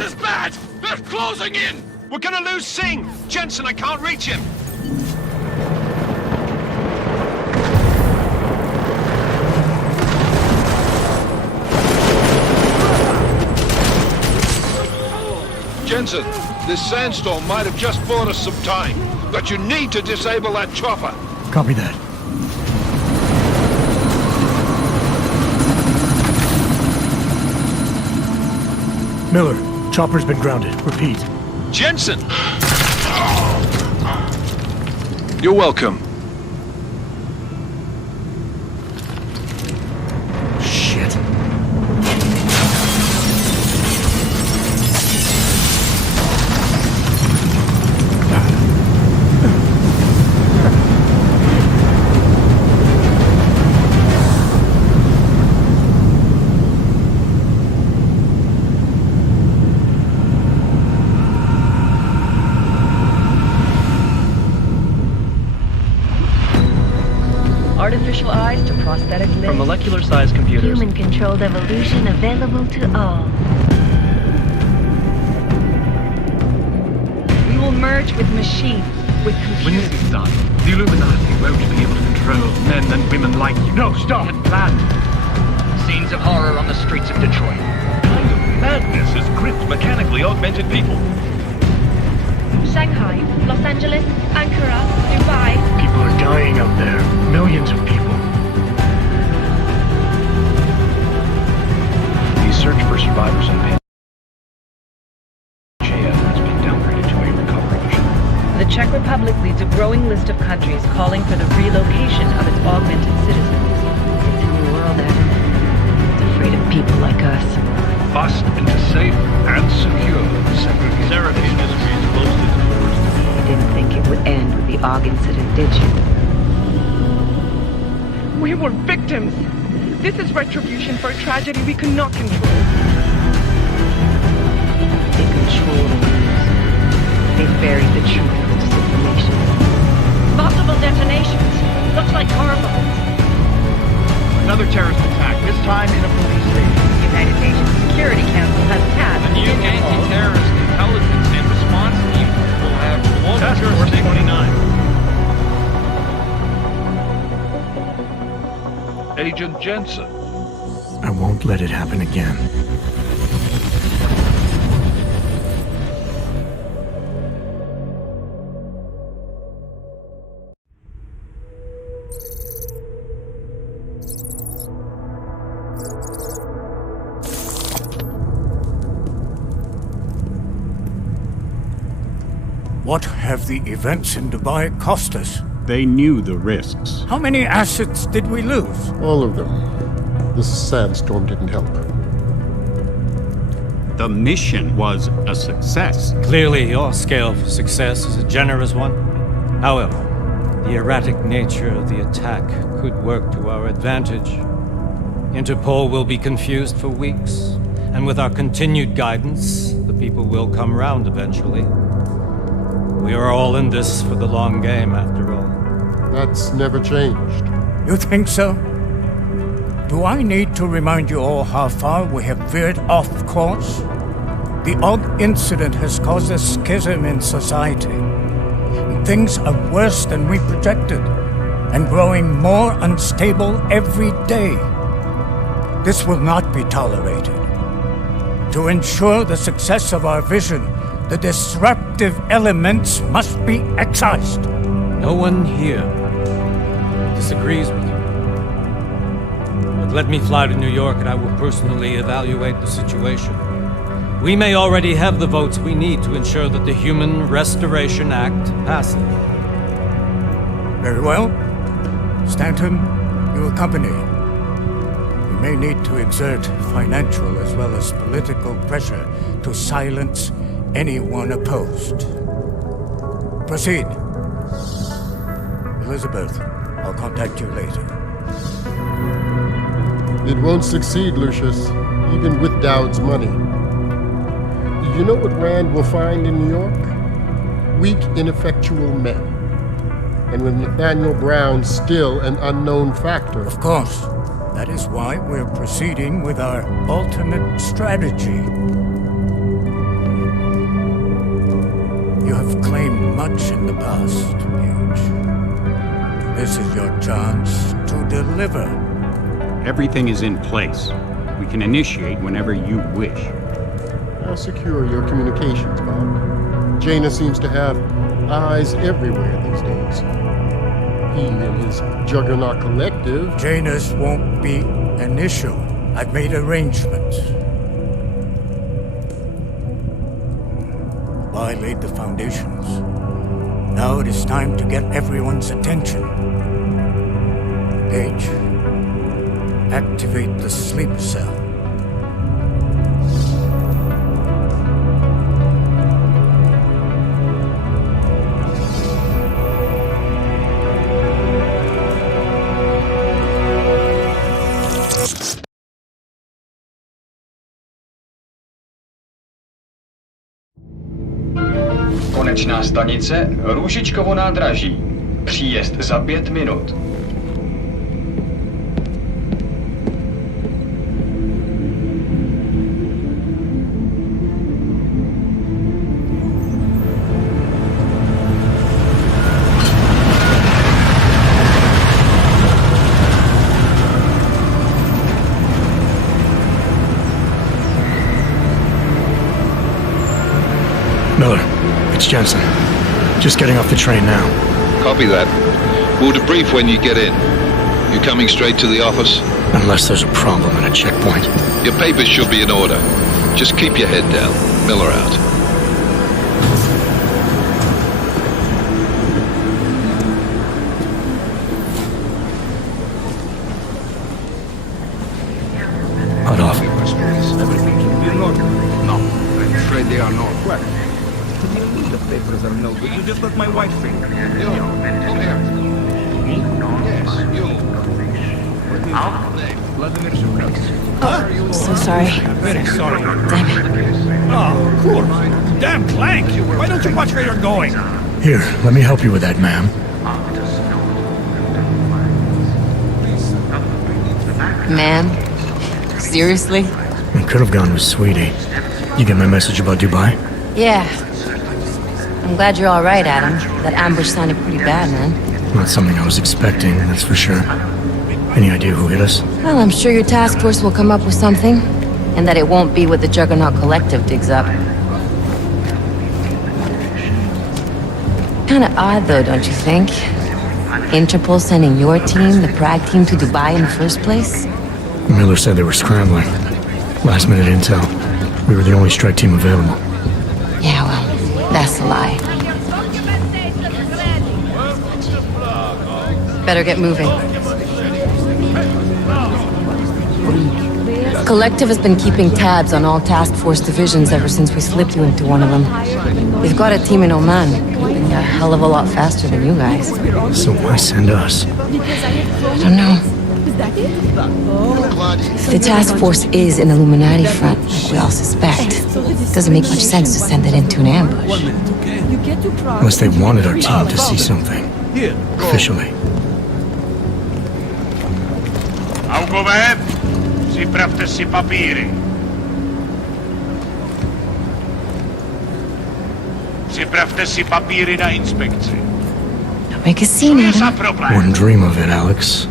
is bad! They're closing in! We're gonna lose Singh! Jensen, I can't reach him! Jensen, this sandstorm might have just bought us some time, but you need to disable that chopper. Copy that. Miller, chopper's been grounded. Repeat. Jensen! You're welcome. Shit. Artificial eyes to prosthetic limbs. From molecular-sized computers. Human-controlled evolution available to all. We will merge with machines, with When computers. this is done, the Illuminati won't be able to control men and women like you. No, stop! Had planned. Scenes of horror on the streets of Detroit. Kind of madness is gripped mechanically augmented people. Shanghai, Los Angeles, Ankara, Dubai. People are dying out there. Millions of people. The search for survivors in Pangaea has been downgraded to a recovery mission. The Czech Republic leads a growing list of countries calling for the relocation of its augmented citizens. It's a new world, Evan. It's afraid of people like us. Bust into safe and secure segregation industries closely towards You didn't think it would end with the Aug incident, did you? We were victims. This is retribution for a tragedy we could not control. They control the news. They buried the truth with disinformation. Possible detonations. Looks like car bombs. Another terrorist attack, this time in a police station. The United Nations Security Council has passed The new anti-terrorist intelligence and response team will have Task Force 29. Agent Jensen. I won't let it happen again. What have the events in Dubai cost us? They knew the risks. How many assets did we lose? All of them. This sandstorm didn't help. The mission was a success. Clearly, your scale for success is a generous one. However, the erratic nature of the attack could work to our advantage. Interpol will be confused for weeks, and with our continued guidance, the people will come round eventually. We are all in this for the long game, after all. That's never changed. You think so? Do I need to remind you all how far we have veered off course? The Aug incident has caused a schism in society. Things are worse than we projected, and growing more unstable every day. This will not be tolerated. To ensure the success of our vision, the disruptive elements must be excised. No one here disagrees with you. But let me fly to New York and I will personally evaluate the situation. We may already have the votes we need to ensure that the Human Restoration Act passes. Very well. Stanton, you accompany. We may need to exert financial as well as political pressure to silence anyone opposed. Proceed. Elizabeth, I'll contact you later. It won't succeed, Lucius, even with Dowd's money. You know what Rand will find in New York? Weak, ineffectual men. And with Nathaniel Brown still an unknown factor. Of course. That is why we're proceeding with our alternate strategy. claimed much in the past, Paige. This is your chance to deliver. Everything is in place. We can initiate whenever you wish. How secure are your communications, Bob? Jaina seems to have eyes everywhere these days. He and his Juggernaut Collective... Janus won't be an issue. I've made arrangements. I laid the foundations. Now it is time to get everyone's attention. Paige, activate the sleep cell. Konečná stanice Růžičkovo nádraží. Příjezd za 5 minut. Miller, it's Jensen. Just getting off the train now. Copy that. We'll debrief when you get in. You coming straight to the office? Unless there's a problem at a checkpoint. Your papers should be in order. Just keep your head down. Miller out. Hot off. Everything should be in order. No, I'm afraid they are not. What? The papers are no good. You just let my wife think. You, come here. Me? Yes, you. Vladimir Shukov. So sorry. Very sorry. Damn it. Oh, cool. Damn Clank! Why don't you watch where you're going? Here, let me help you with that, ma'am. Ma'am? Seriously? I could have gone with Sweetie. You get my message about Dubai? Yeah. I'm glad you're all right, Adam. That ambush sounded pretty bad, man. Not something I was expecting, that's for sure. Any idea who hit us? Well, I'm sure your task force will come up with something. And that it won't be what the Juggernaut Collective digs up. Kinda odd, though, don't you think? Interpol sending your team, the Prague team, to Dubai in the first place? Miller said they were scrambling. Last minute intel. We were the only strike team available. Yeah, well, that's a lie. Better get moving. Collective has been keeping tabs on all task force divisions ever since we slipped you into one of them. They've got a team in Oman, moving a hell of a lot faster than you guys. So why send us? I don't know. If the task force is an Illuminati front, like we all suspect, it doesn't make much sense to send it into an ambush. Unless they wanted our team to see something. Officially. Augové, připravte si papíry. Připravte si papíry na inspekci. Don't make a scene, Adam. Wouldn't dream of it, Alex.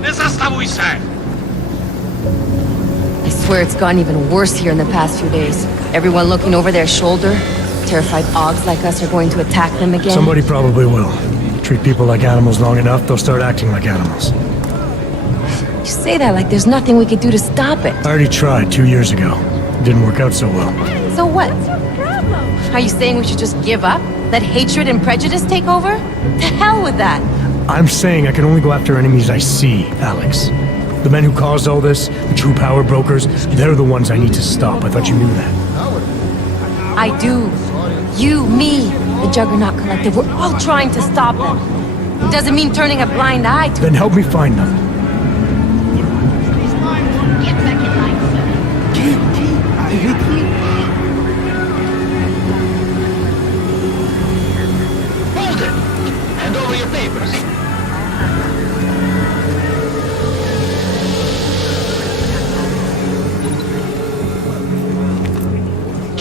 Nezastavuj se! I swear it's gotten even worse here in the past few days. Everyone looking over their shoulder. Terrified Augs like us are going to attack them again. Somebody probably will. Treat people like animals long enough, they'll start acting like animals. You say that like there's nothing we could do to stop it. I already tried 2 years ago. It didn't work out so well. So what? Are you saying we should just give up? Let hatred and prejudice take over? To hell with that! I'm saying I can only go after enemies I see, Alex. The men who caused all this, the true power brokers, they're the ones I need to stop. I thought you knew that. I do. You, me, the Juggernaut Collective, we're all trying to stop them. It doesn't mean turning a blind eye to... Then help me find them. Get back in line, Hold it! Hand over your papers.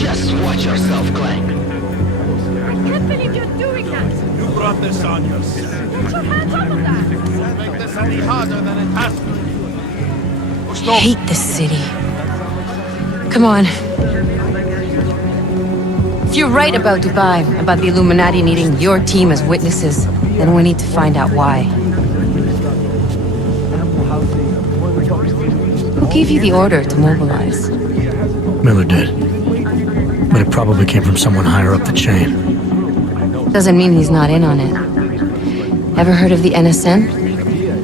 Just watch yourself, Clank. I can't believe you're doing that! You brought this on yourself. Get your hands off of that! Make this any harder than it has to be. I hate this city. Come on. If you're right about Dubai, about the Illuminati needing your team as witnesses, then we need to find out why. Who gave you the order to mobilize? Miller did. But it probably came from someone higher up the chain. Doesn't mean he's not in on it. Ever heard of the NSN?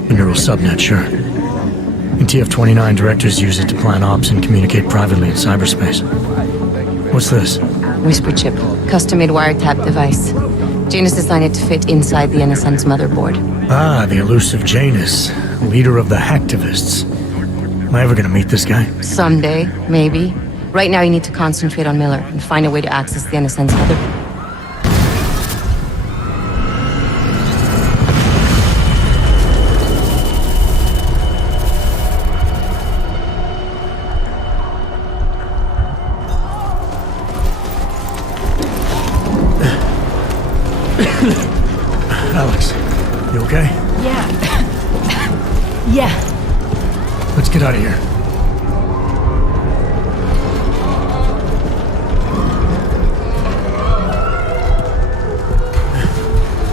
A neural subnet, sure. In TF-29, directors use it to plan ops and communicate privately in cyberspace. What's this? Whisper chip. Custom-made wiretap device. Janus designed it to fit inside the NSN's motherboard. Ah, the elusive Janus. Leader of the hacktivists. Am I ever gonna meet this guy? Someday, maybe. Right now you need to concentrate on Miller and find a way to access the NSN's motherboard. Alex, you okay? Yeah. Yeah. Let's get out of here.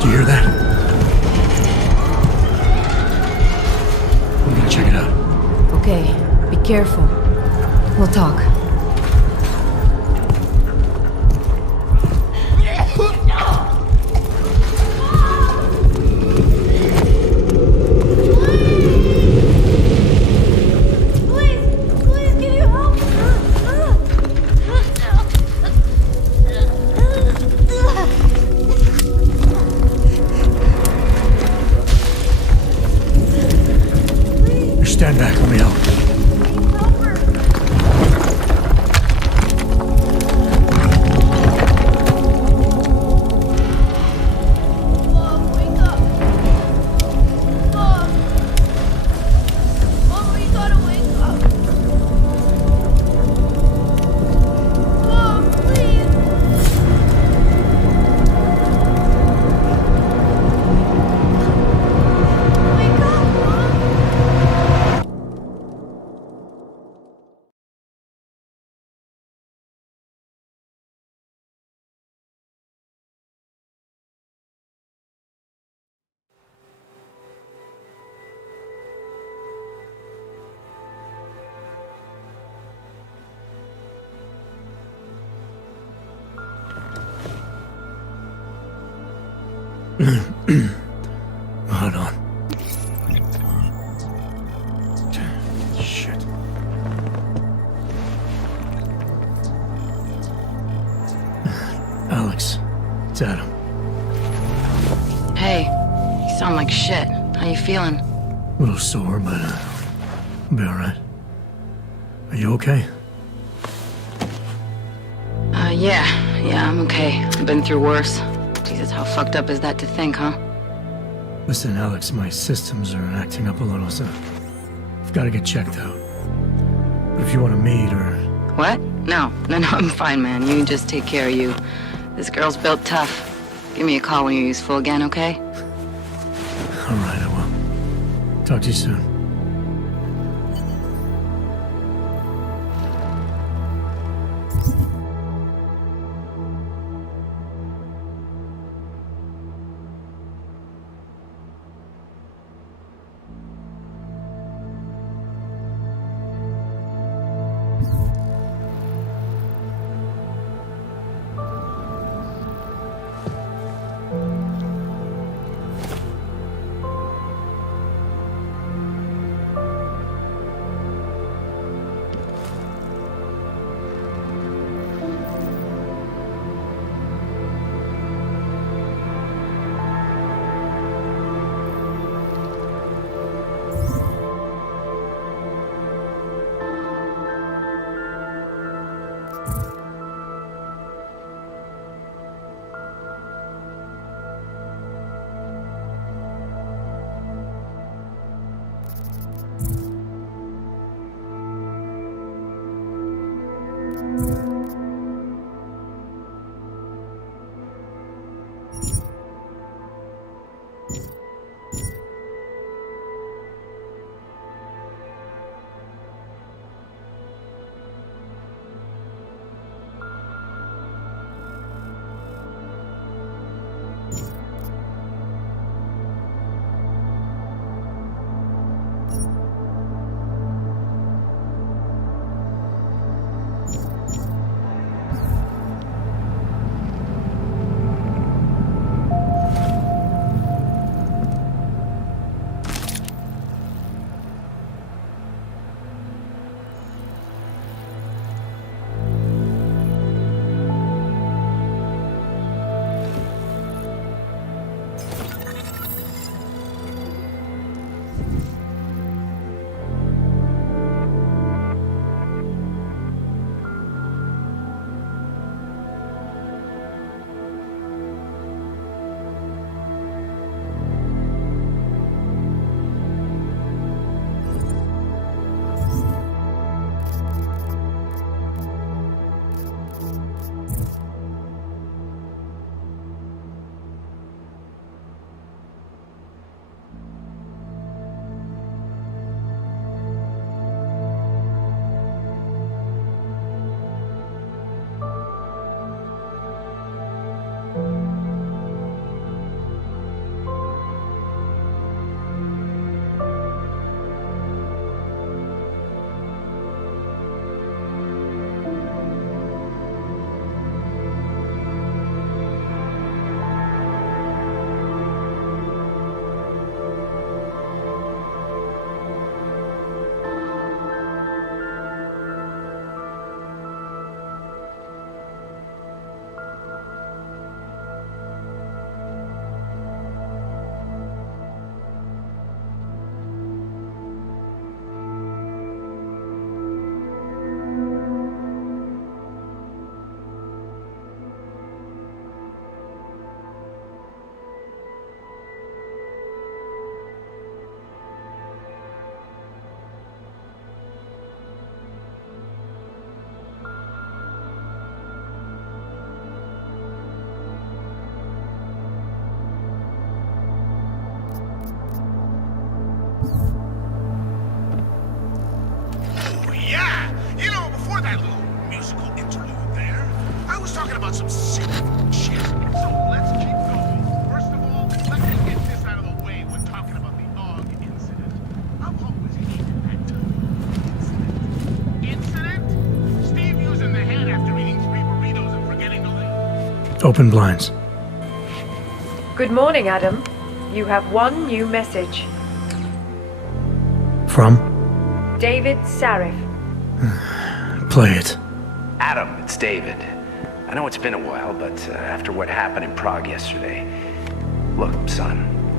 Do you hear that? I'm gonna check it out. Okay, be careful. We'll talk. Stand back, let me help. Hold on. Shit. Alex, it's Adam. Hey, you sound like shit. How you feeling? A little sore, but I'll be alright. Are you okay? Yeah, I'm okay. I've been through worse. Jesus, how fucked up is that to think, huh? Listen, Alex, my systems are acting up a little, so I've got to get checked out. But if you want to meet or... What? No, I'm fine, man. You just take care of you. This girl's built tough. Give me a call when you're useful again, okay? Alright, I will. Talk to you soon. was talking about some sick shit. So let's keep going. First of all, let me get this out of the way. We're talking about the AUG incident. I've always hated that term. Incident? Steve using the hand after eating 3 burritos and forgetting to leave. Open blinds. Good morning, Adam. You have one new message. From? David Sarif. Play it. Adam, it's David. I know it's been a while, but after what happened in Prague yesterday... Look, son,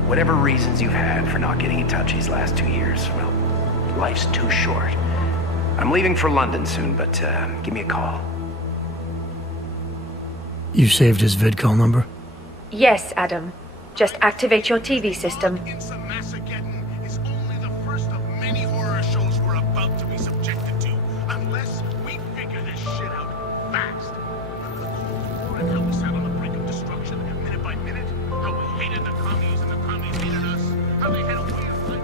whatever reasons you've had for not getting in touch these last 2 years, well, life's too short. I'm leaving for London soon, but give me a call. You saved his vidcall number? Yes, Adam. Just activate your TV system. Is only the first of many horror shows we're about to be subjected to, unless we figure this shit out fast. Remember the Cold War and how we sat on the brink of destruction minute by minute? How we hated the commies and the commies hated us? How they had a way of life?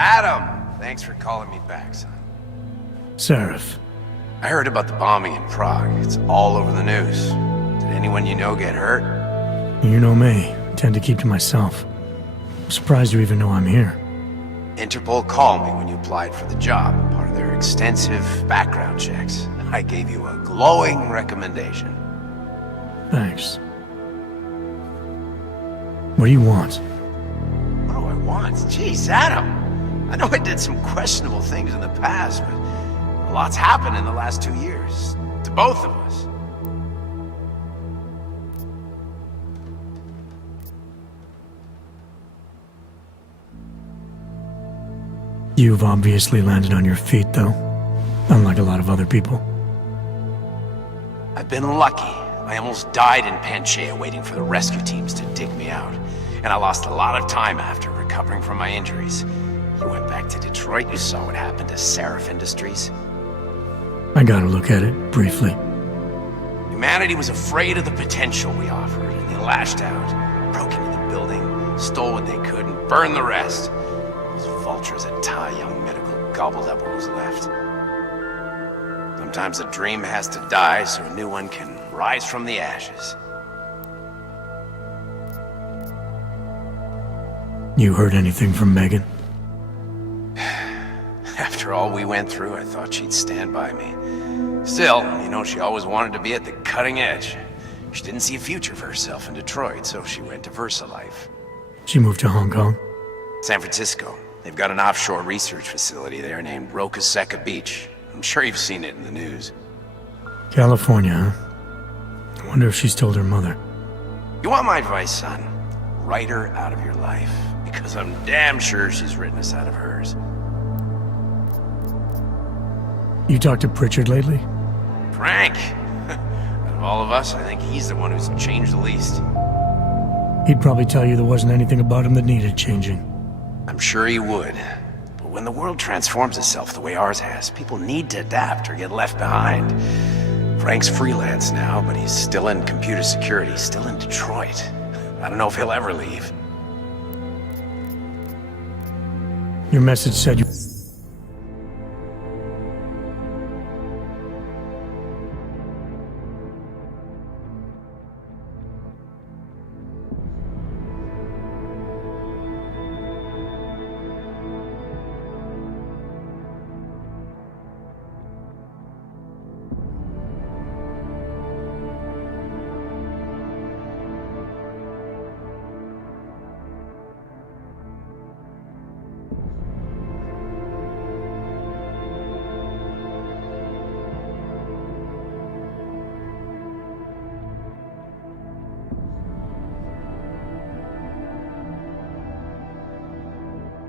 Adam! Thanks for calling me back, son. Sarif. I heard about the bombing in Prague. It's all over the news. Did anyone you know get hurt? You know me. I tend to keep to myself. I'm surprised you even know I'm here. Interpol called me when you applied for the job, part of their extensive background checks. I gave you a glowing recommendation. Thanks. What do you want? What do I want? Jeez, Adam! I know I did some questionable things in the past, but a lot's happened in the last 2 years. To both of us. You've obviously landed on your feet, though. Unlike a lot of other people. I've been lucky. I almost died in Panchaea waiting for the rescue teams to dig me out. And I lost a lot of time after recovering from my injuries. You went back to Detroit, you saw what happened to Sarif Industries. I got a look at it, briefly. Humanity was afraid of the potential we offered, and they lashed out. Broke into the building, stole what they could, and burned the rest. Those vultures at Tai Young Medical gobbled up what was left. Sometimes a dream has to die so a new one can rise from the ashes. You heard anything from Megan? After all we went through, I thought she'd stand by me. Still, you know, she always wanted to be at the cutting edge. She didn't see a future for herself in Detroit, so she went to VersaLife. She moved to Hong Kong? San Francisco. They've got an offshore research facility there named Roca Seca Beach. I'm sure you've seen it in the news. California, huh? I wonder if she's told her mother. You want my advice, son? Write her out of your life. Because I'm damn sure she's written us out of hers. You talked to Pritchard lately? Frank! Out of all of us, I think he's the one who's changed the least. He'd probably tell you there wasn't anything about him that needed changing. I'm sure he would. But when the world transforms itself the way ours has, people need to adapt or get left behind. Frank's freelance now, but he's still in computer security, still in Detroit. I don't know if he'll ever leave. Your message said you...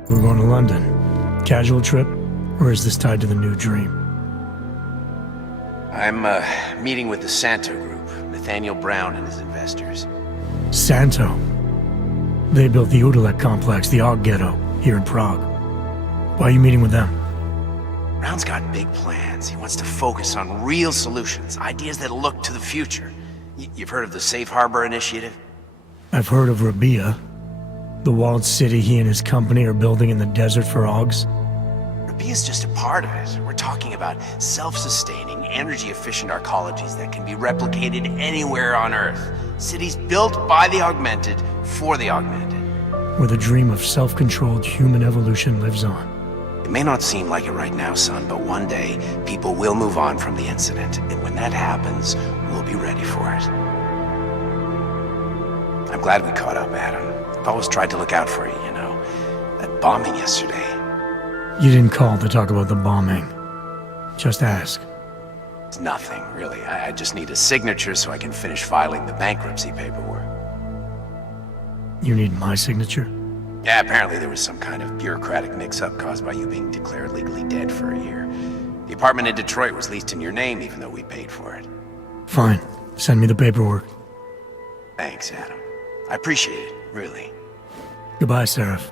We're going to London. Casual trip? Or is this tied to the new dream? I'm meeting with the Santo Group, Nathaniel Brown and his investors. Santo? They built the Udalek complex, the Og Ghetto, here in Prague. Why are you meeting with them? Brown's got big plans. He wants to focus on real solutions, ideas that look to the future. You've heard of the Safe Harbor Initiative? I've heard of Rabia, the walled city he and his company are building in the desert for Ogs. Rabia's just a part of it. We're talking about self-sustaining, energy-efficient arcologies that can be replicated anywhere on Earth. Cities built by the augmented, for the augmented. Where the dream of self-controlled human evolution lives on. It may not seem like it right now, son, but one day, people will move on from the incident. And when that happens, we'll be ready for it. I'm glad we caught up, Adam. I've always tried to look out for you, you know. That bombing yesterday. You didn't call to talk about the bombing. Just ask. It's nothing, really. I just need a signature so I can finish filing the bankruptcy paperwork. You need my signature? Yeah, apparently there was some kind of bureaucratic mix-up caused by you being declared legally dead for a year. The apartment in Detroit was leased in your name, even though we paid for it. Fine. Send me the paperwork. Thanks, Adam. I appreciate it, really. Goodbye, Seraph.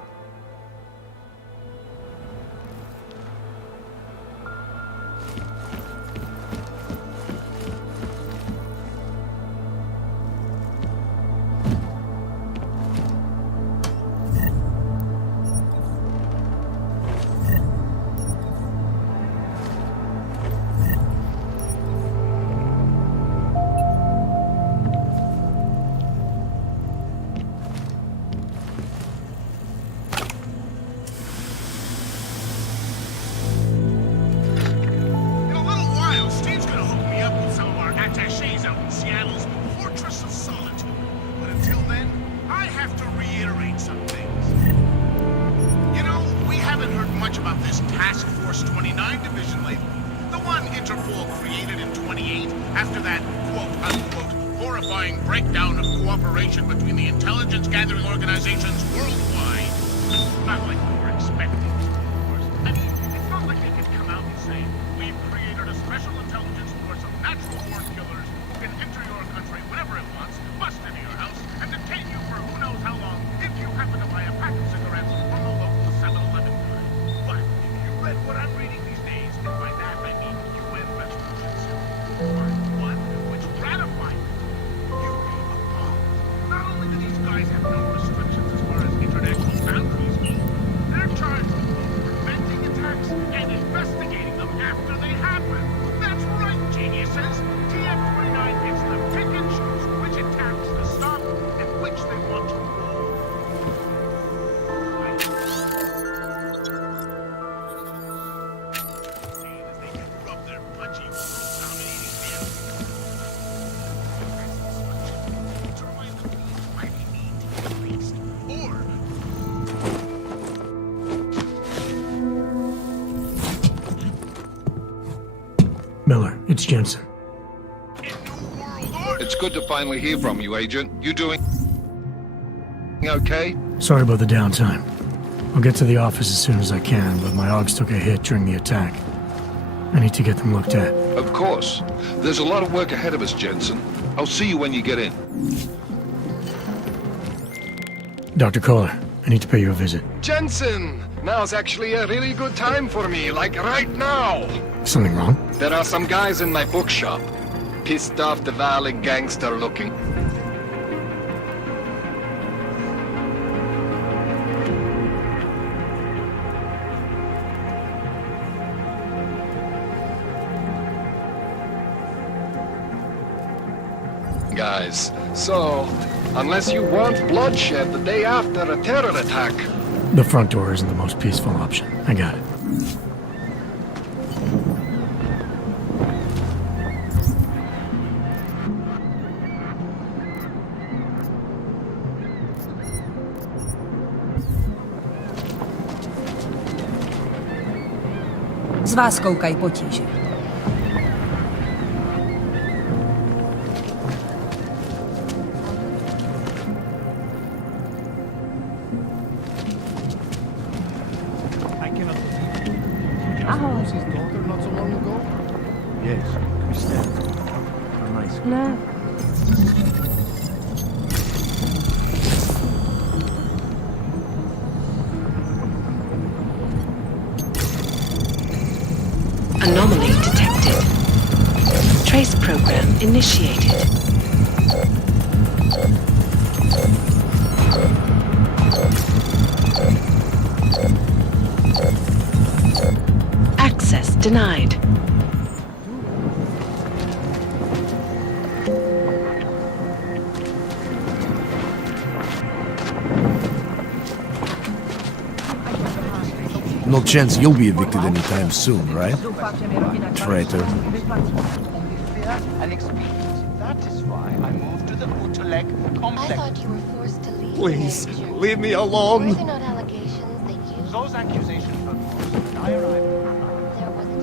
Miller, it's Jensen. It's good to finally hear from you, Agent. You doing okay? Sorry about the downtime. I'll get to the office as soon as I can, but my Ogs took a hit during the attack. I need to get them looked at. Of course. There's a lot of work ahead of us, Jensen. I'll see you when you get in. Dr. Kohler, I need to pay you a visit. Jensen! Now's actually a really good time for me, like right now! Something wrong? There are some guys in my bookshop. Pissed off the Valley gangster looking. Guys, so, unless you want bloodshed the day after a terror attack... The front door isn't the most peaceful option. I got it. Z vás koukají potíže. Yes, Christian. A nice No. Anomaly detected. Trace program initiated. Access denied. No chance you'll be evicted anytime soon, right? Traitor. That is why I moved to the Utulek complex. I thought you were forced to leave. Please, leave me alone. Were there not allegations that you... Those accusations were false. When I arrived, There was a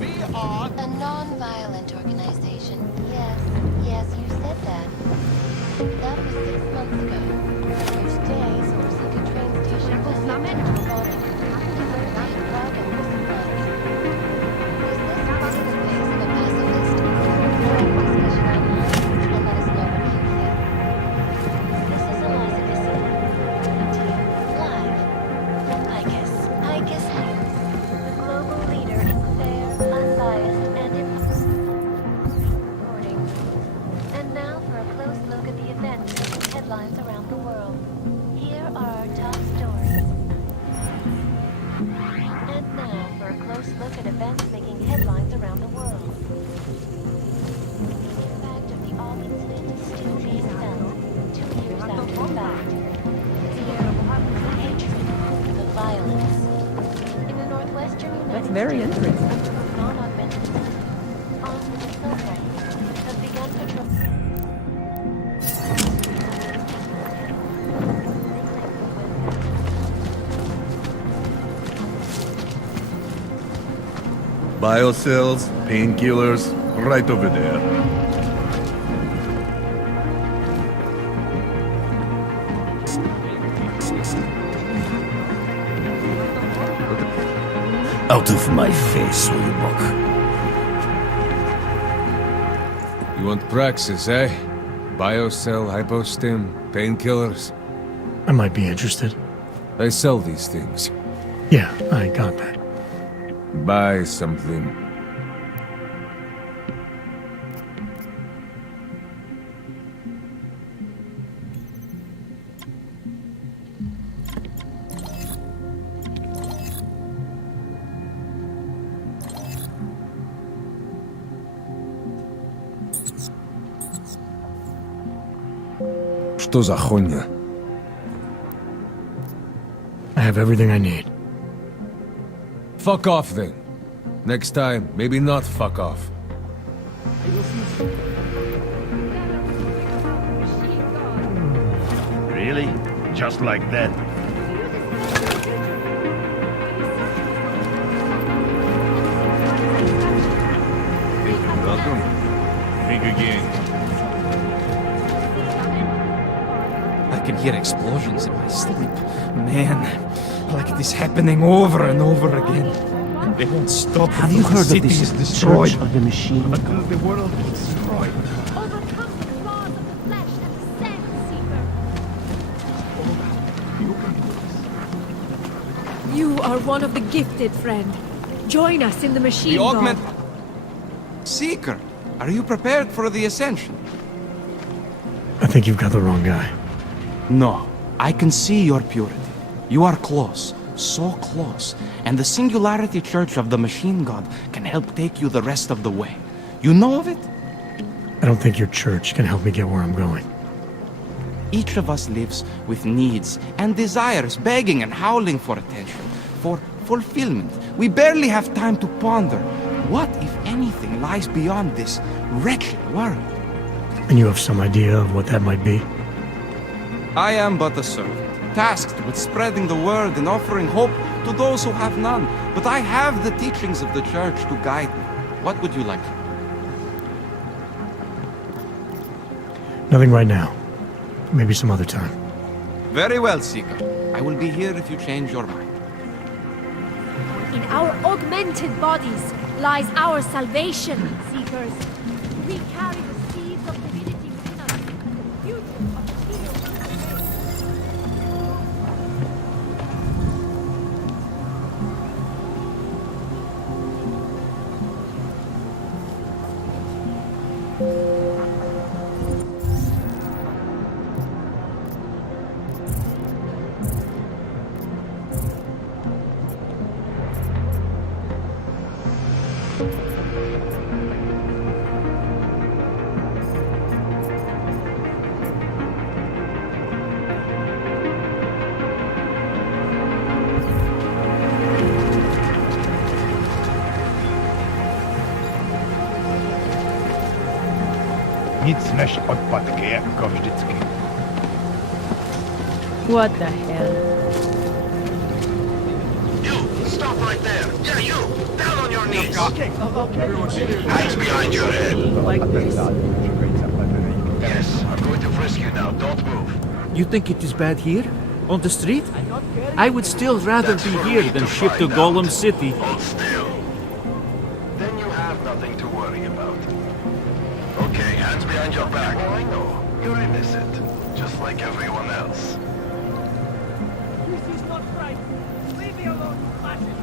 we are a non-violent organization. Yes, you said that. That was 6 months ago. Which day source at a train station was not meant to involve you. Prague and this month. Was this part of the face of a pacifist? Write my discussion online and let us know what you think. This is Eliza Casino. Live. I guess news. The global leader in fair, unbiased, and reporting. And now for a close look at the events making headlines around the world. Here are our top stories. And now for a close look at events making headlines around the world. The impact of the Aug incident is still being felt 2 years after the fact. The hatred, the violence. In the northwestern United That's very States, interesting. non-augmented systems, armed with assault rifles, have begun patrol. Biocells, painkillers, right over there. Out of my face, will you, Buck? You want Praxis, eh? Biocell, hypostim, painkillers. I might be interested. They sell these things. Yeah, I got that. Buy something. Что за хуйня? I have everything I need. Fuck off then. Next time, maybe not fuck off. Really? Just like that? Welcome. Think again. I can hear explosions in my sleep. Man, like this happening over and over again. And they won't stop. Have you heard of this destroyed? of the machine? Until the world is destroyed. You are one of the gifted, friend. Join us in the machine. The augment... God. Seeker, are you prepared for the ascension? I think you've got the wrong guy. No, I can see your purity. You are close, so close, and the Singularity Church of the Machine God can help take you the rest of the way. You know of it? I don't think your church can help me get where I'm going. Each of us lives with needs and desires, begging and howling for attention, for fulfillment. We barely have time to ponder what, if anything, lies beyond this wretched world. And you have some idea of what that might be? I am but a servant, tasked with spreading the word and offering hope to those who have none. But I have the teachings of the church to guide me. What would you like? Nothing right now. Maybe some other time. Very well, Seeker. I will be here if you change your mind. In our augmented bodies lies our salvation, Seekers. We carry the seeds of divinity within us. The future of the kingdom of the Nic než odpadky, jako vždycky. What the hell? You! Stop right there! Yeah, you! Down on your knees! Okay. Hands behind your head. Like this. Yes, I'm going to frisk you now. Don't move. You think it is bad here? On the street? I would still rather That's be for here me than to ship to find Golem out. City. Hold still. Then you have nothing to worry about. Okay, hands behind your back. Oh, I know. You're innocent. Just like everyone else. This is not right. Leave me alone, fascist.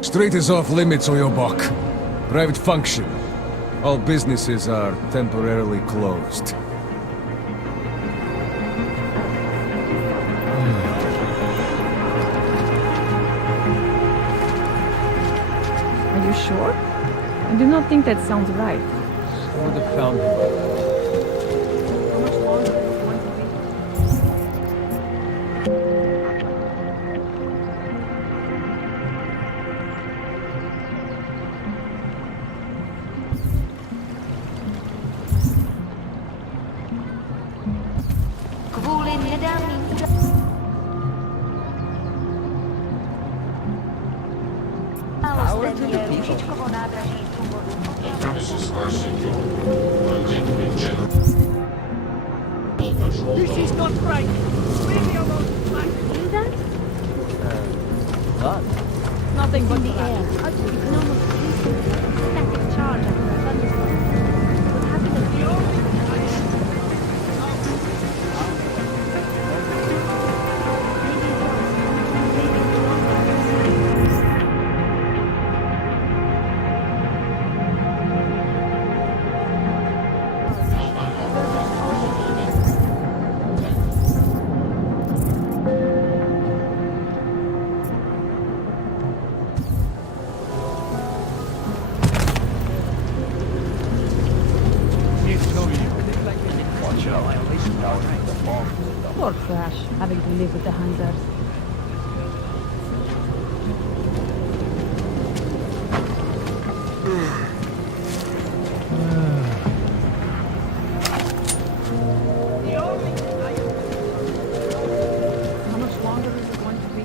Street is off limits, Oyobok. Private function. All businesses are temporarily closed. Are you sure? I do not think that sounds right. For the fountain. How much longer is it going to be? Kvůli nedávným událostem je Růžičkovo nádraží z důvodu This is not right. Leave me alone, fascist. Do that? What? Nothing but In the air. You can almost taste the static charge after a thunderstorm. What happened at the Poor Crash, having to live with the hunters. How much longer is it going to be?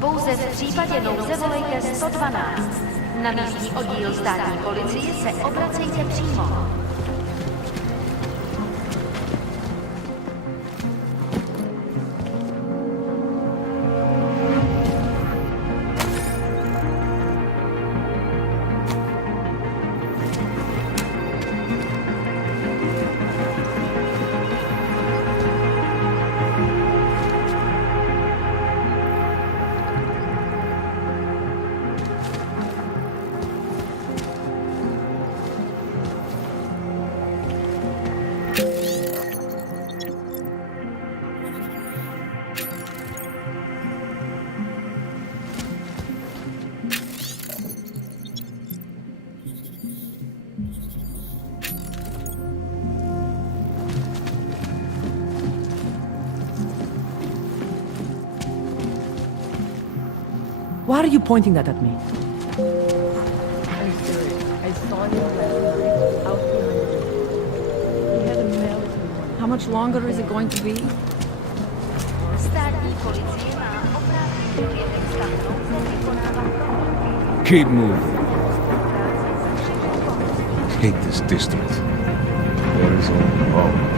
Pouze v případě nouze volejte 112. Na místní oddíl státní policie se obracejte přímo. Why are you pointing that at me? I'm serious. I saw him last night out behind the door. He had a mail this morning. How much longer is it going to be? Státní policie má oprávnění do jedné stavnou se vykonávat prohlídky. Keep moving. Hate this district. There is only home.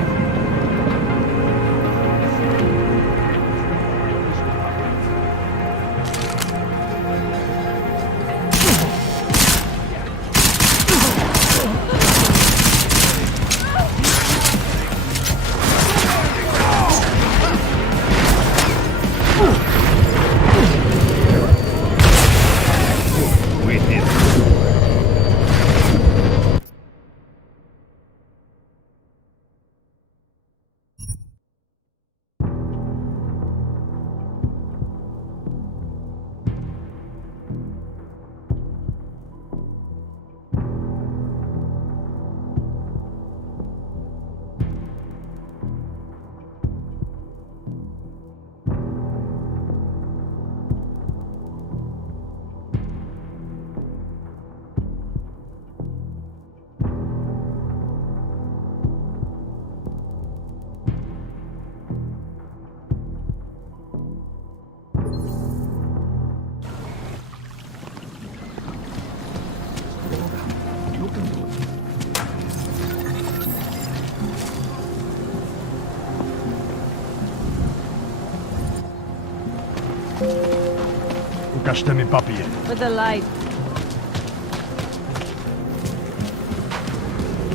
Ukażte mi papier. For the light.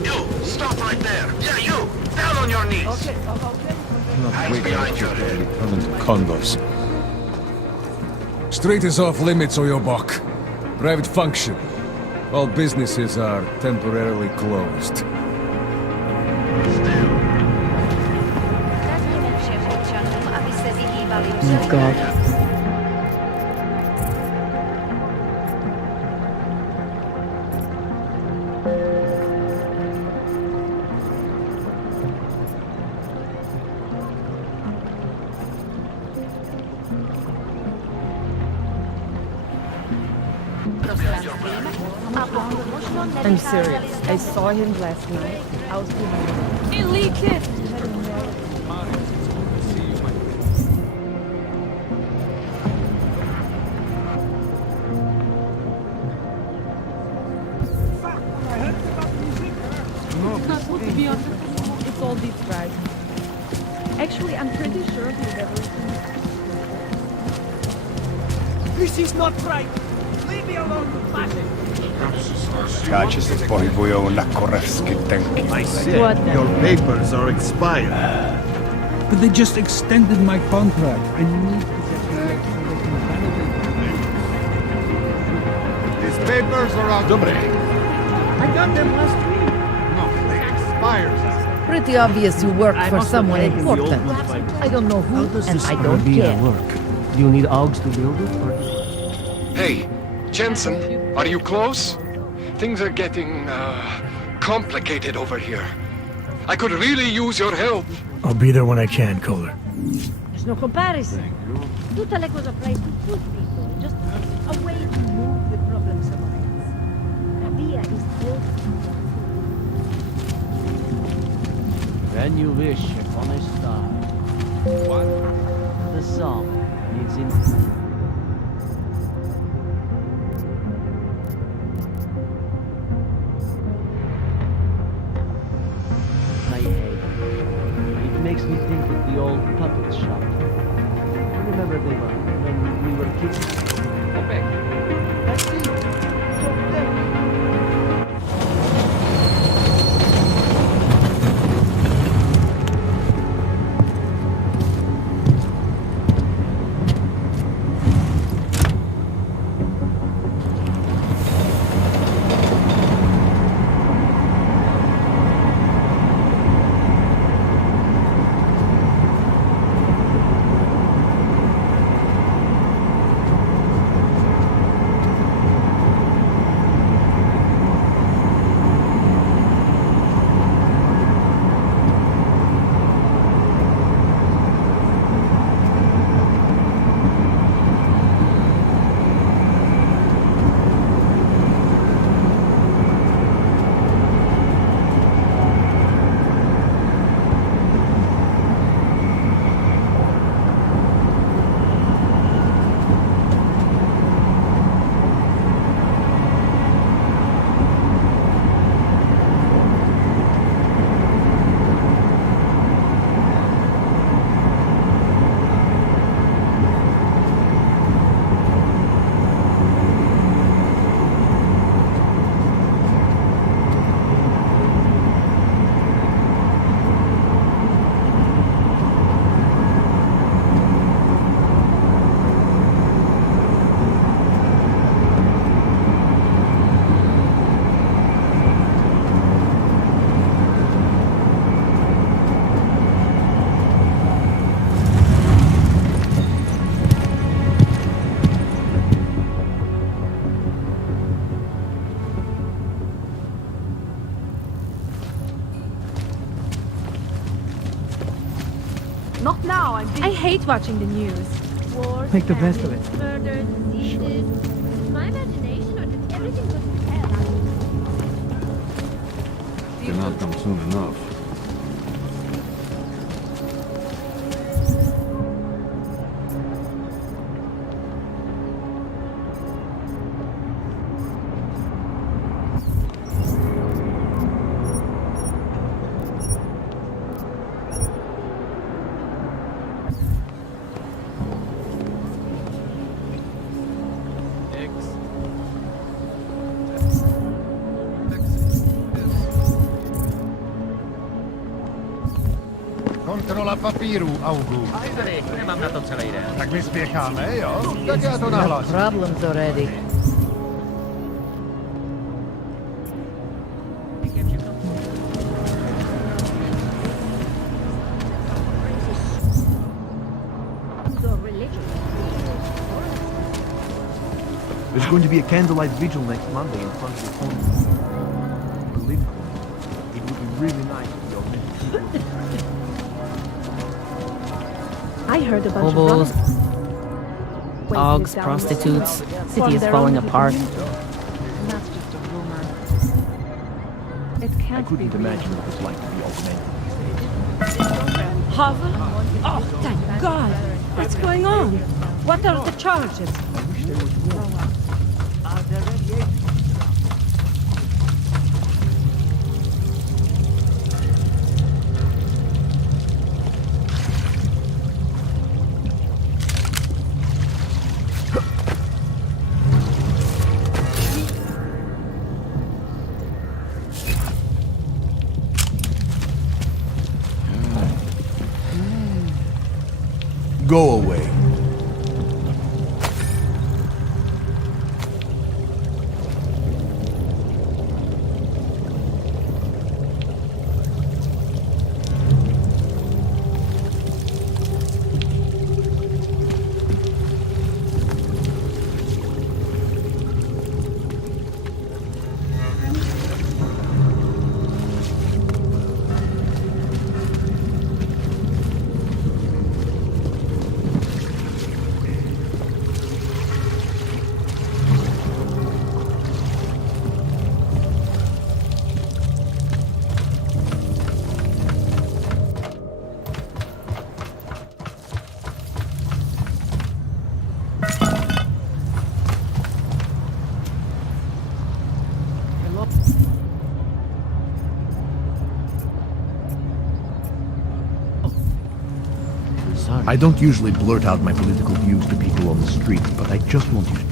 You! Stop right there! Yeah, you! Down on your knees! Okay, okay. Not waiting for you to turn into condos. Street is off limits, Oyobok. Private function. All businesses are temporarily closed. Oh, God. I'm serious. I saw him last night. I was behind him. He leaked it! It's all these guys. Actually, I'm pretty sure he's ever seen. This is not right! Leave me alone, bastard! Skáče se pohybujou na korevsky tanky. I said your papers are expired. But they just extended my contract. I need to get back so they can validate These papers are out. Dobré. I got them last week. No, they expired. Pretty obvious you work for someone important. I don't know who, and I don't care. Do you need Augs to build it? Or... Hey, Jensen, are you close? Things are getting, complicated over here. I could really use your help. I'll be there when I can, Kohler. There's no comparison. Tutte le cose place to put people. Just a way to move the problem somewhere else. The idea is to When you wish upon a star. What? The song is in... My head. It makes me think of the old puppet shop. I remember they were when we were kids. Go back. Let's see. Go back. Not now, I hate watching the news. Wars, Make the best of it. murders, diseases. Is my imagination or did everything go to hell? Cannot come soon enough. Kontrola papíru, August. Nemám na to celý den. Tak my spěcháme, jo? Tak já to nahlásím. Problems already. There's going to be a candlelight vigil next Monday in front of the home. Believe me, it would be really nice if you all met. I heard about Hobos, dogs, prostitutes. City is falling apart. That's just a rumor. It can't I couldn't be imagine what it was like to be augmented these days. Hava? Oh, thank God! What's going on? What are the charges? I wish there was more. Are there any agents? Go away. I don't usually blurt out my political views to people on the street, but I just want you to...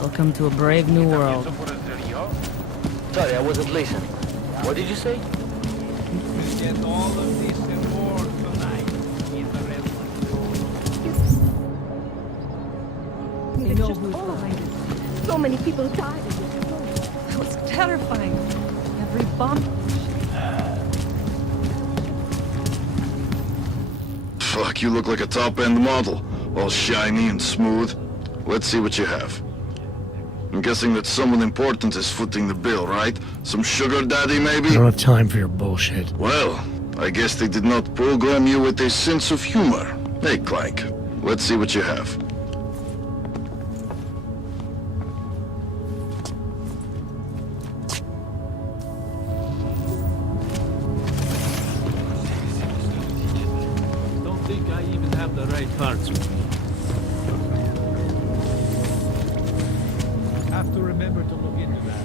Welcome to a brave new world. Sorry, I wasn't listening. What did you say? Get all of this and more tonight in the red They know who's behind it. So many people died in this. It was terrifying. Every bomb. Fuck, you look like a top-end model. All shiny and smooth. Let's see what you have. I'm guessing that someone important is footing the bill, right? Some sugar daddy, maybe? I don't have time for your bullshit. Well, I guess they did not program you with a sense of humor. Hey, Clank, let's see what you have. Don't think I even have the right cards with me. Have to remember to look into that.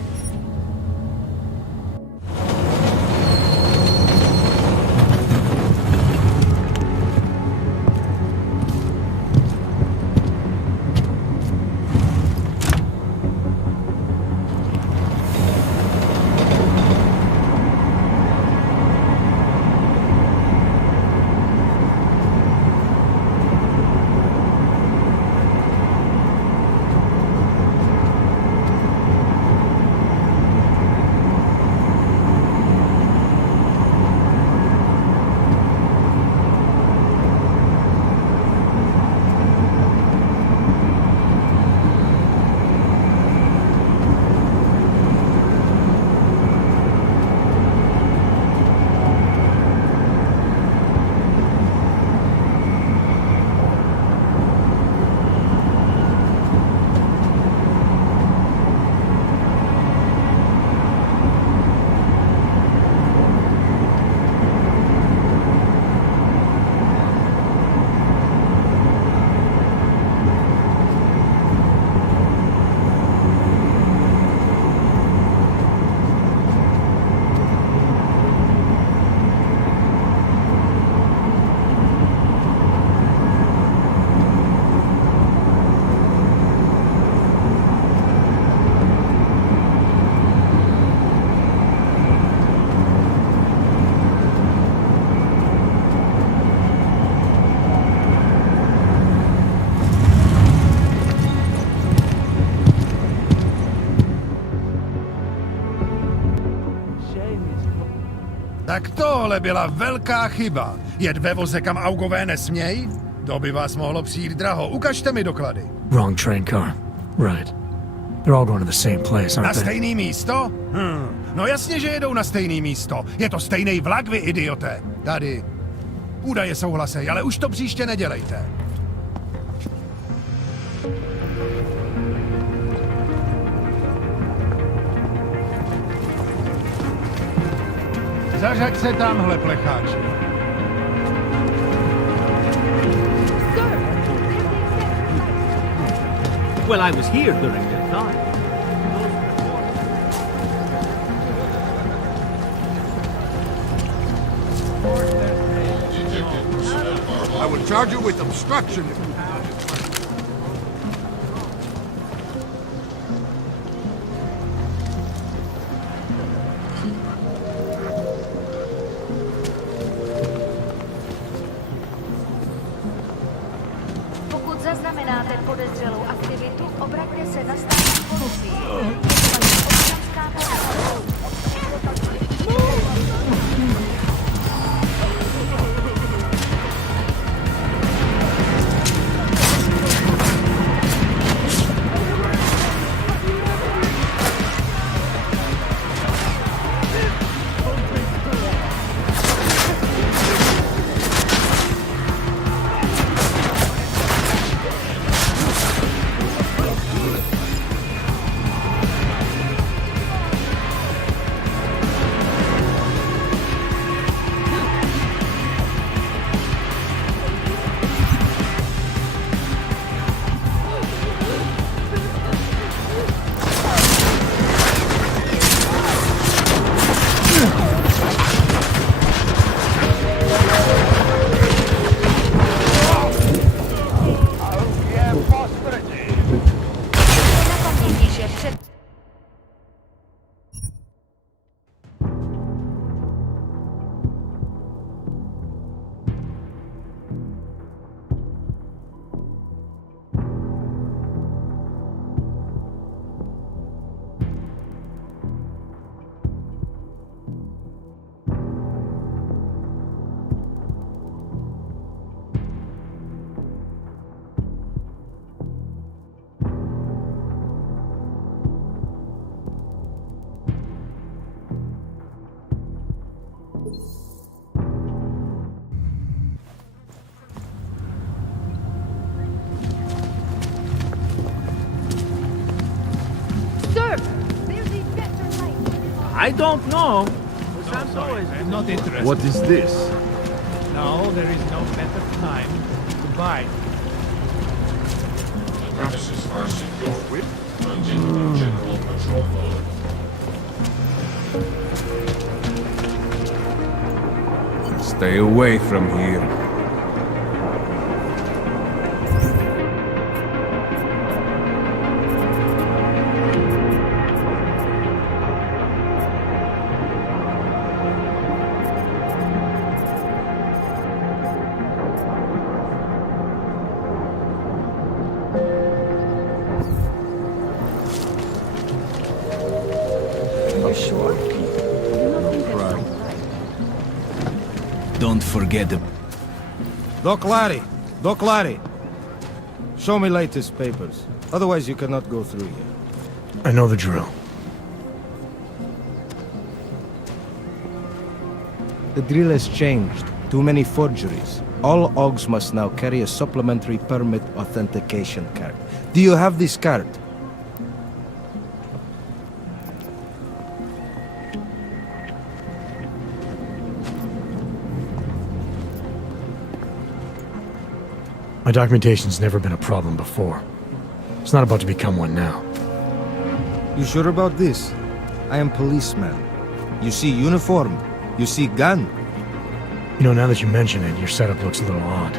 Tak tohle byla velká chyba. Jet ve voze, kam augové nesmějí? To by vás mohlo přijít draho. Ukažte mi doklady. Wrong train car. Right. They're all going to the same place, Na aren't they? stejný místo? No jasně, že jedou na stejný místo. Je to stejný vlak, vy idioté. Tady. Údaje souhlasej, ale už to příště nedělejte. Zařaď se tamhle, plecháči. Well, I was here during their time. I will charge you with obstruction. Pokud zaznamenáte podezřelou aktivitu, obraťte se na státní policii. I don't know. I'm not interested. What is this? No, there is no better time to buy. Premises are secure. Continue general patrol mode. Stay away from here. Don't forget the... Doc Larry. Show me latest papers. Otherwise you cannot go through here. I know the drill. The drill has changed. Too many forgeries. All OGs must now carry a supplementary permit authentication card. Do you have this card? My documentation's never been a problem before. It's not about to become one now. You sure about this? I am policeman. You see uniform. You see gun. You know, now that you mention it, your setup looks a little odd.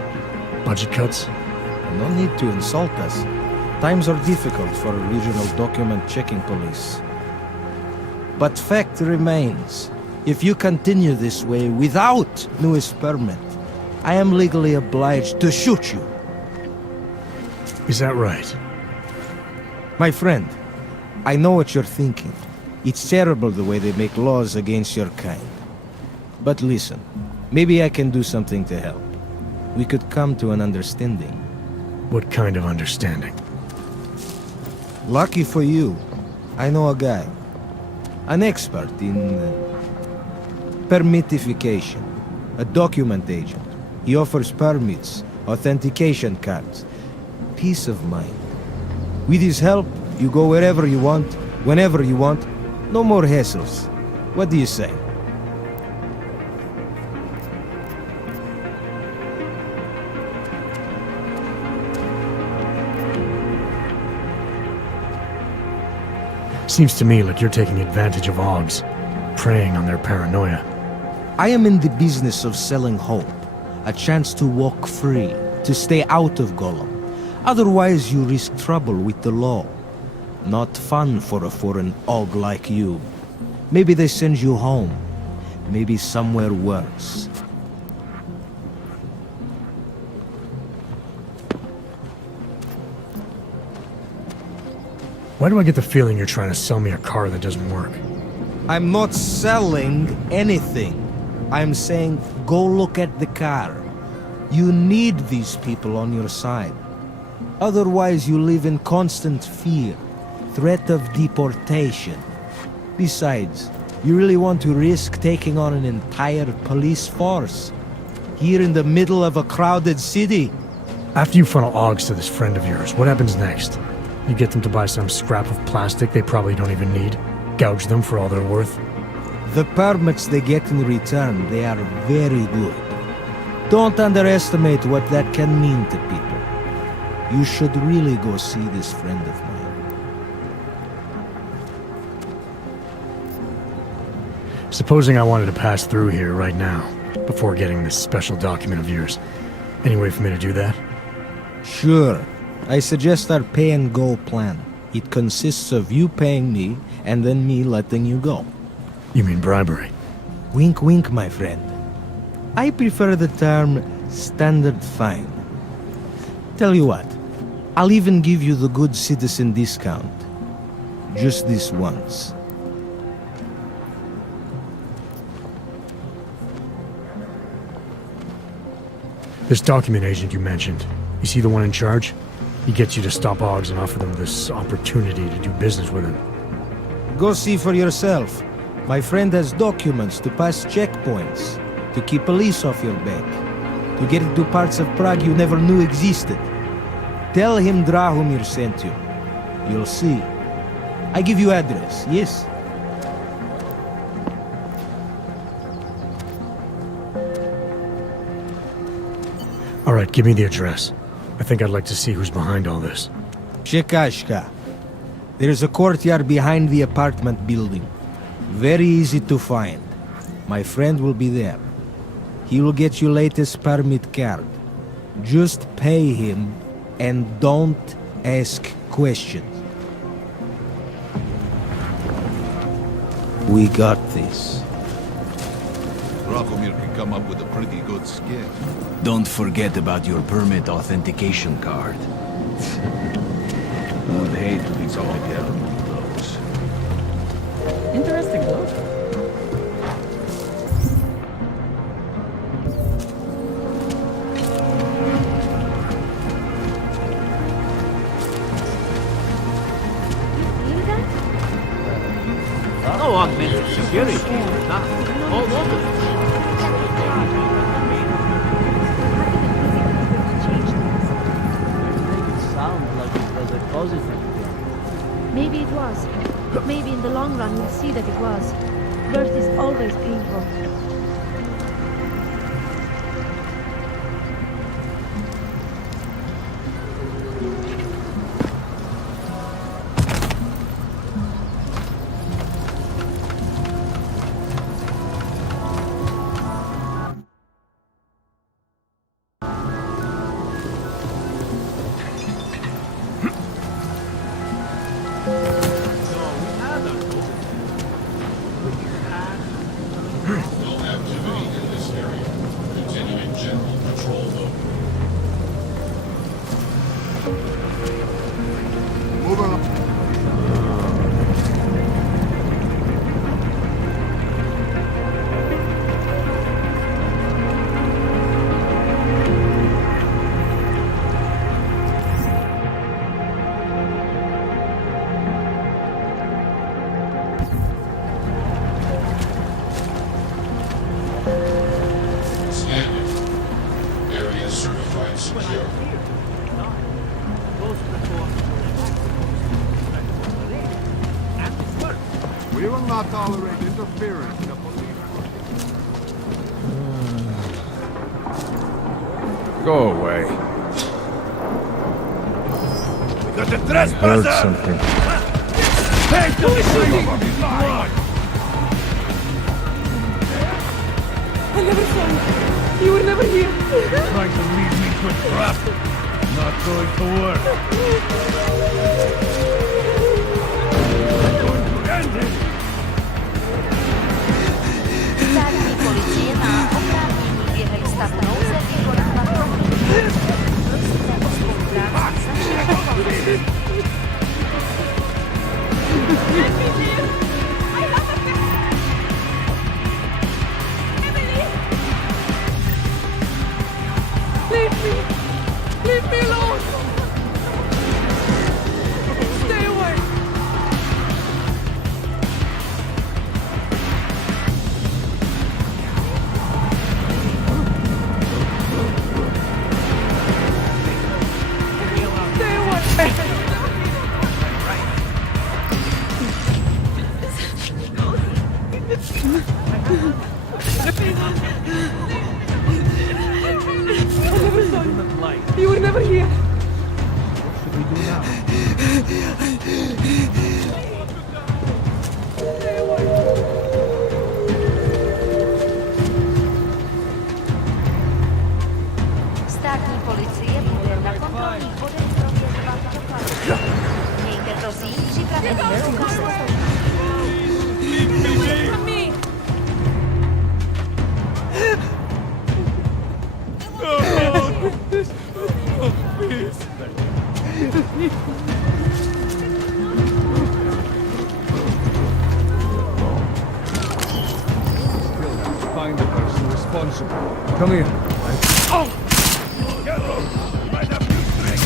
Budget cuts? No need to insult us. Times are difficult for a regional document checking police. But fact remains, if you continue this way without newest permit, I am legally obliged to shoot you. Is that right? My friend, I know what you're thinking. It's terrible the way they make laws against your kind. But listen, maybe I can do something to help. We could come to an understanding. What kind of understanding? Lucky for you, I know a guy. An expert in permitification. A document agent. He offers permits, authentication cards. Peace of mind. With his help, you go wherever you want, whenever you want. No more hassles. What do you say? Seems to me like you're taking advantage of OGs, preying on their paranoia. I am in the business of selling hope. A chance to walk free, to stay out of Gollum. Otherwise you risk trouble with the law. Not fun for a foreign OG like you. Maybe they send you home. Maybe somewhere worse. Why do I get the feeling you're trying to sell me a car that doesn't work? I'm not selling anything. I'm saying go look at the car. You need these people on your side. Otherwise you live in constant fear, threat of deportation. Besides, you really want to risk taking on an entire police force? Here in the middle of a crowded city? After you funnel OGs to this friend of yours, what happens next? You get them to buy some scrap of plastic they probably don't even need? Gouge them for all they're worth? The permits they get in return, they are very good. Don't underestimate what that can mean to people. You should really go see this friend of mine. Supposing I wanted to pass through here right now, before getting this special document of yours. Any way for me to do that? Sure. I suggest our pay-and-go plan. It consists of you paying me, and then me letting you go. You mean bribery? Wink wink, my friend. I prefer the term standard fine. Tell you what, I'll even give you the good citizen discount. Just this once. This document agent you mentioned, is he the one in charge? He gets you to stop OGs and offer them this opportunity to do business with him. Go see for yourself. My friend has documents to pass checkpoints, to keep police off your back, to get into parts of Prague you never knew existed. Tell him Drahomir sent you. You'll see. I give you address, yes? All right, give me the address. I think I'd like to see who's behind all this. Shikashka. There's a courtyard behind the apartment building. Very easy to find. My friend will be there. He will get you latest permit card. Just pay him and don't ask questions. We got this. Dracomir can come up with a pretty good skin. Don't forget about your permit authentication card. Would hate to be called together one of those. Interesting, though. No augmented security. Nah, all over. Sounds like it was a positive thing. Maybe it was. Maybe in the long run we'll see that it was. Birth is always painful. We will not tolerate interference in the police. Go away. We got a I trespasser! heard something. Take the freedom! I never saw you. You were never here. Trying to lead me to a trap. Not going to work. Going to end it. Státní policie má oprávnění během stavu nouze vykonávat prohlídky. Prosíme o spolupráci s našimi Leave me alone! Stay away! Stay away! I never saw you. You were never here. What should we do now? Státní policie bude na kontrolních bodech prověřovat doklady. Mějte prosím připravený průkaz Away from me! Find the person responsible. Come here. Oh! Carol! Might have you drink!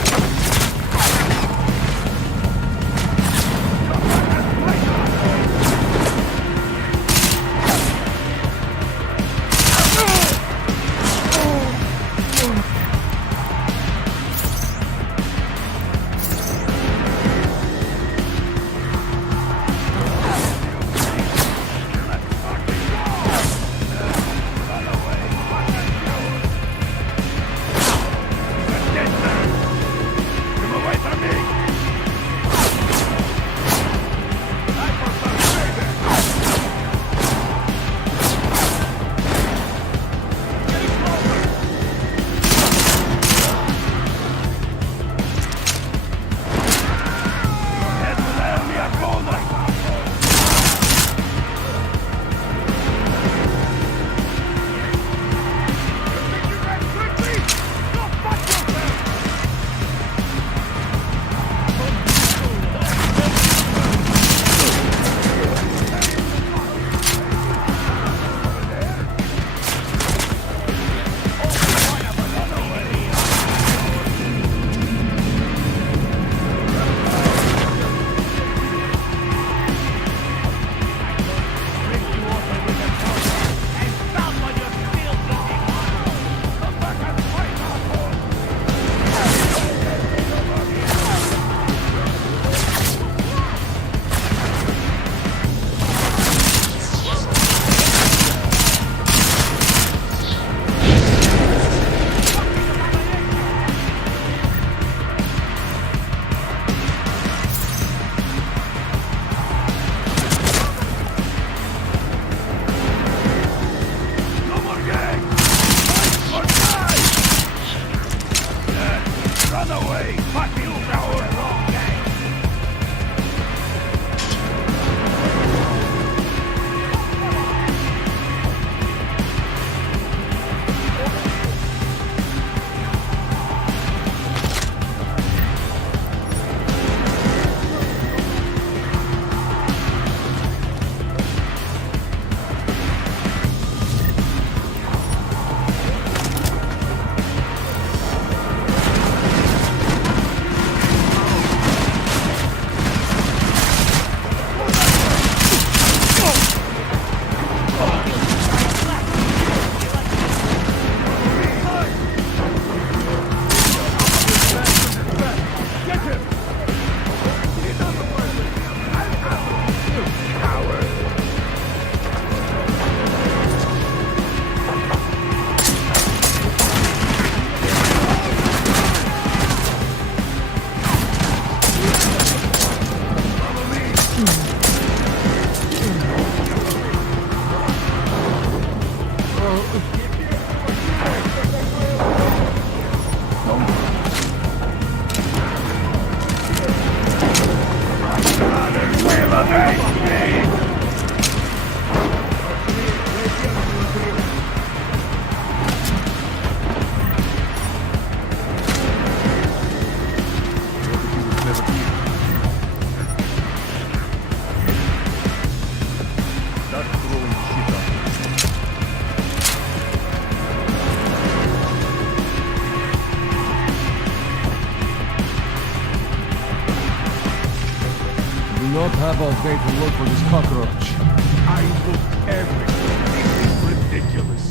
have all day to look for this cockroach. I looked everywhere. It's ridiculous.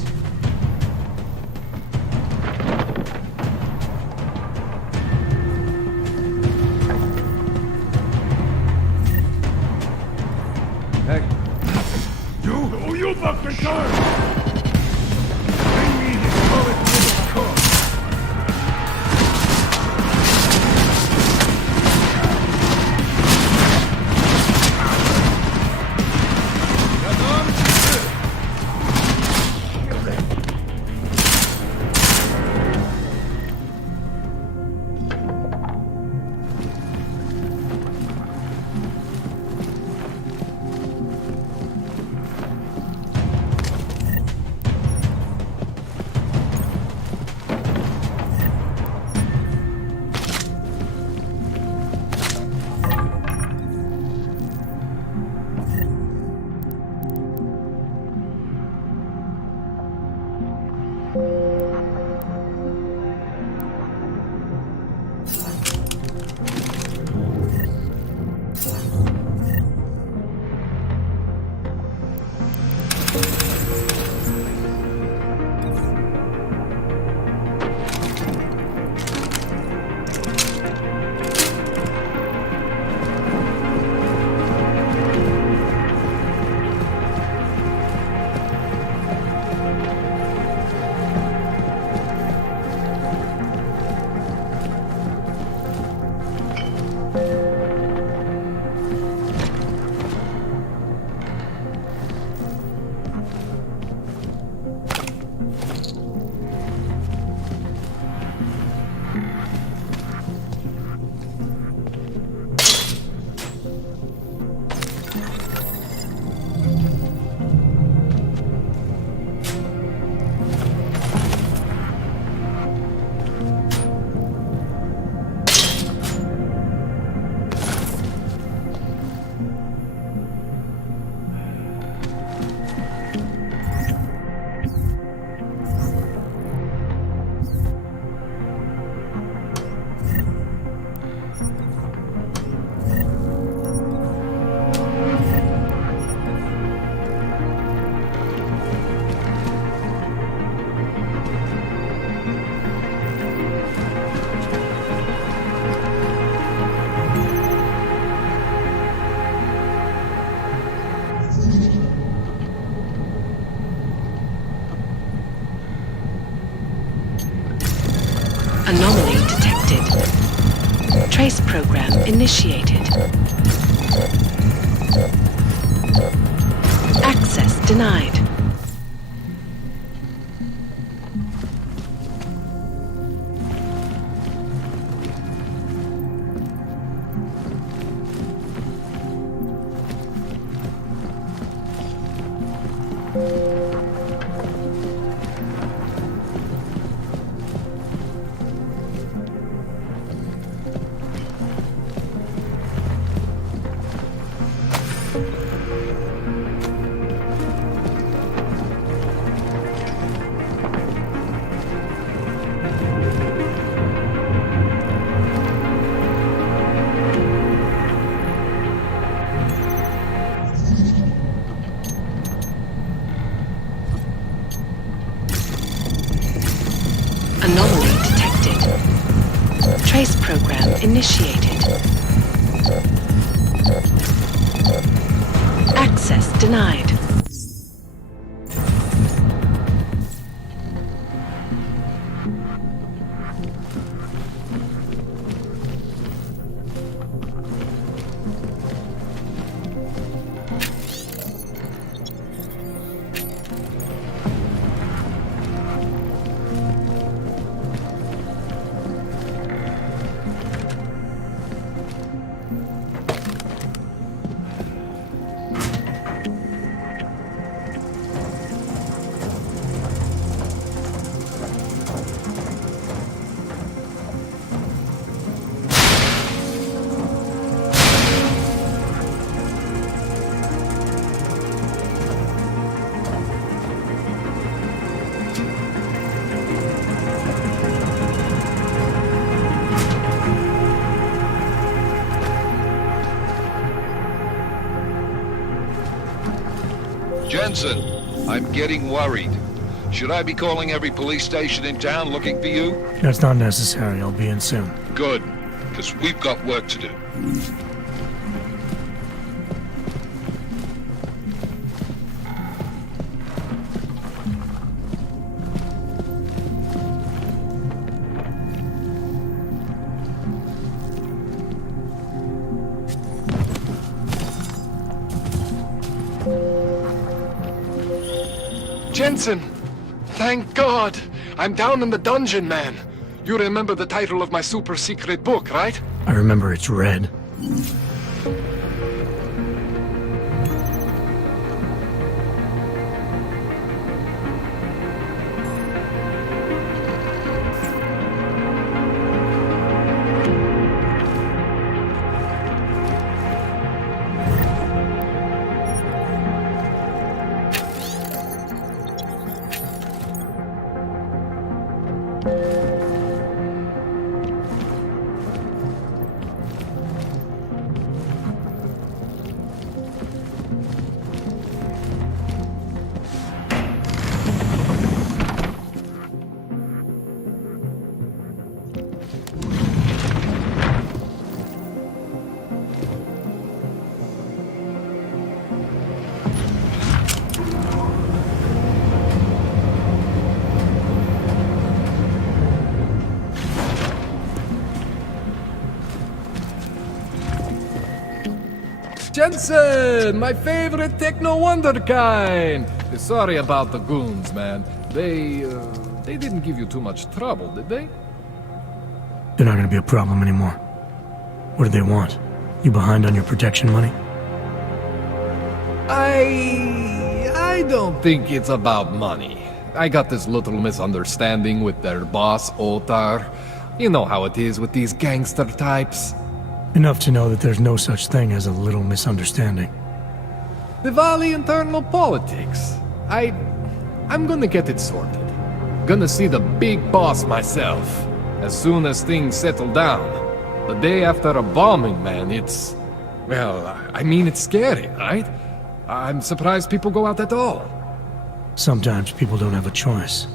Hey. You fucking turn! Bring me this bullet little cook! Anomaly detected. Trace program initiated. Access denied. Anomaly detected. Trace program initiated. Access denied. Jensen, I'm getting worried. Should I be calling every police station in town looking for you? That's not necessary. I'll be in soon. Good, because we've got work to do. Jensen! Thank God! I'm down in the dungeon, man. You remember the title of my super secret book, right? I remember it's red. Jensen, my favorite techno wonderkind. Sorry about the goons, man. They didn't give you too much trouble, did they? They're not gonna be a problem anymore. What do they want? You behind on your protection money? I don't think it's about money. I got this little misunderstanding with their boss, Otar. You know how it is with these gangster types. Enough to know that there's no such thing as a little misunderstanding. Diwali internal politics. I'm gonna get it sorted. Gonna see the big boss myself. As soon as things settle down. The day after a bombing, man, it's... Well, I mean, it's scary, right? I'm surprised people go out at all. Sometimes people don't have a choice.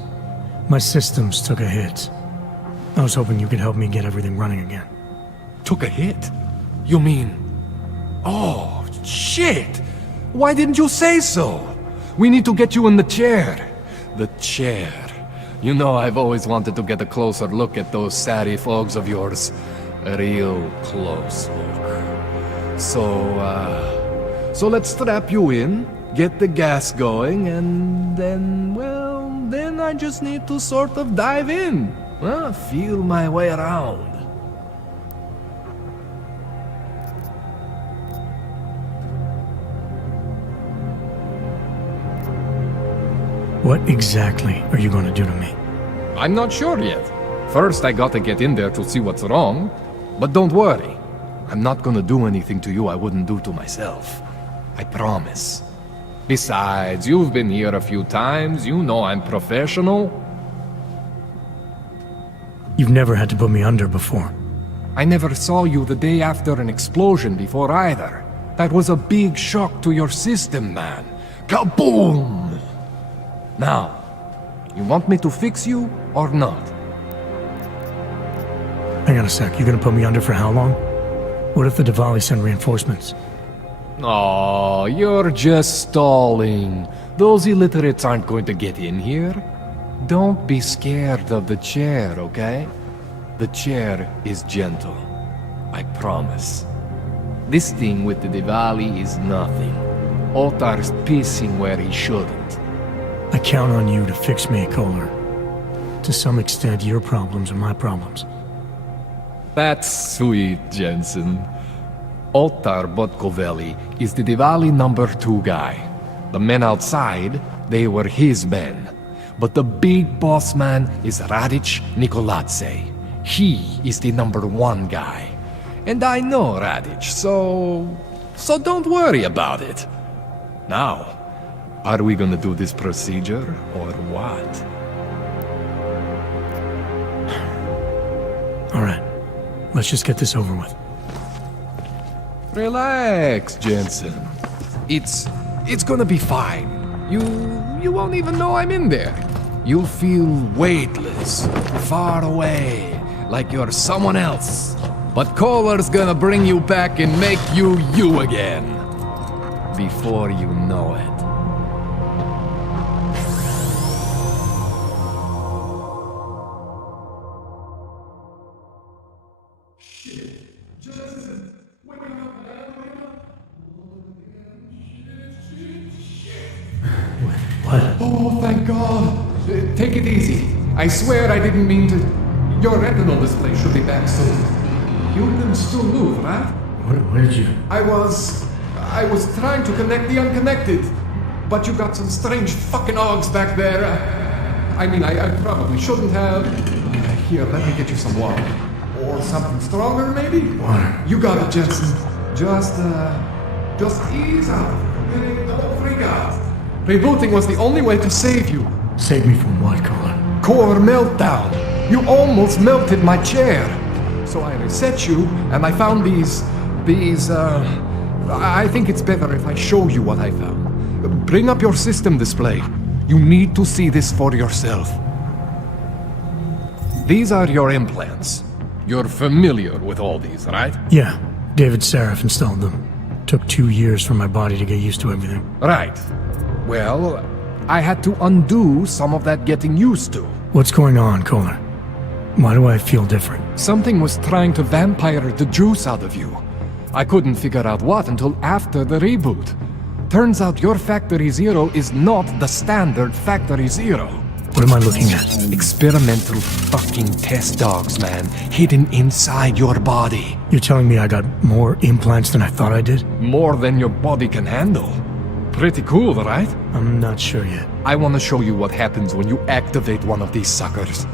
My systems took a hit. I was hoping you could help me get everything running again. Took a hit? You mean... Oh, shit! Why didn't you say so? We need to get you in the chair. The chair. You know I've always wanted to get a closer look at those satty folks of yours. A real close look. So let's strap you in, get the gas going, and then, well, then I just need to sort of dive in. Feel my way around. What exactly are you going to do to me? I'm not sure yet. First, I gotta get in there to see what's wrong. But don't worry. I'm not gonna do anything to you I wouldn't do to myself. I promise. Besides, you've been here a few times. You know I'm professional. You've never had to put me under before. I never saw you the day after an explosion before either. That was a big shock to your system, man. Kaboom! Now, you want me to fix you or not? Hang on a sec, you're gonna put me under for how long? What if the Diwali send reinforcements? Oh, you're just stalling. Those illiterates aren't going to get in here. Don't be scared of the chair, okay? The chair is gentle. I promise. This thing with the Diwali is nothing. Otar's pissing where he shouldn't. I count on you to fix me, Kohler. To some extent, your problems are my problems. That's sweet, Jensen. Otar Botkovelli is the Diwali #2 guy. The men outside, they were his men. But the big boss man is Radic Nikoladze. He is the #1 guy. And I know Radic, so don't worry about it. Now, are we gonna do this procedure, or what? Alright, let's just get this over with. Relax, Jensen. It's gonna be fine. You won't even know I'm in there. You'll feel weightless, far away, like you're someone else. But Kohler's gonna bring you back and make you you again. Before you know it. What? Oh, thank God. Take it easy. I swear I didn't mean to. Your retinal display should be back soon. You can still move, right? Where did you... I was trying to connect the unconnected. But you got some strange fucking ogs back there. I probably shouldn't have. Here, let me get you some water. Or something stronger, maybe? Water. You got it, Jensen. Just ease out. Don't freak out. Rebooting was the only way to save you. Save me from what, Kohler? Core meltdown. You almost melted my chair. So I reset you, and I found these, I think it's better if I show you what I found. Bring up your system display. You need to see this for yourself. These are your implants. You're familiar with all these, right? Yeah. David Seraph installed them. Took 2 years for my body to get used to everything. Right. Well, I had to undo some of that getting used to. What's going on, Kohler? Why do I feel different? Something was trying to vampire the juice out of you. I couldn't figure out what until after the reboot. Turns out your Factory Zero is not the standard Factory Zero. What am I looking at? Experimental fucking test dogs, man. Hidden inside your body. You're telling me I got more implants than I thought I did? More than your body can handle. Pretty cool, right? I'm not sure yet. I want to show you what happens when you activate one of these suckers.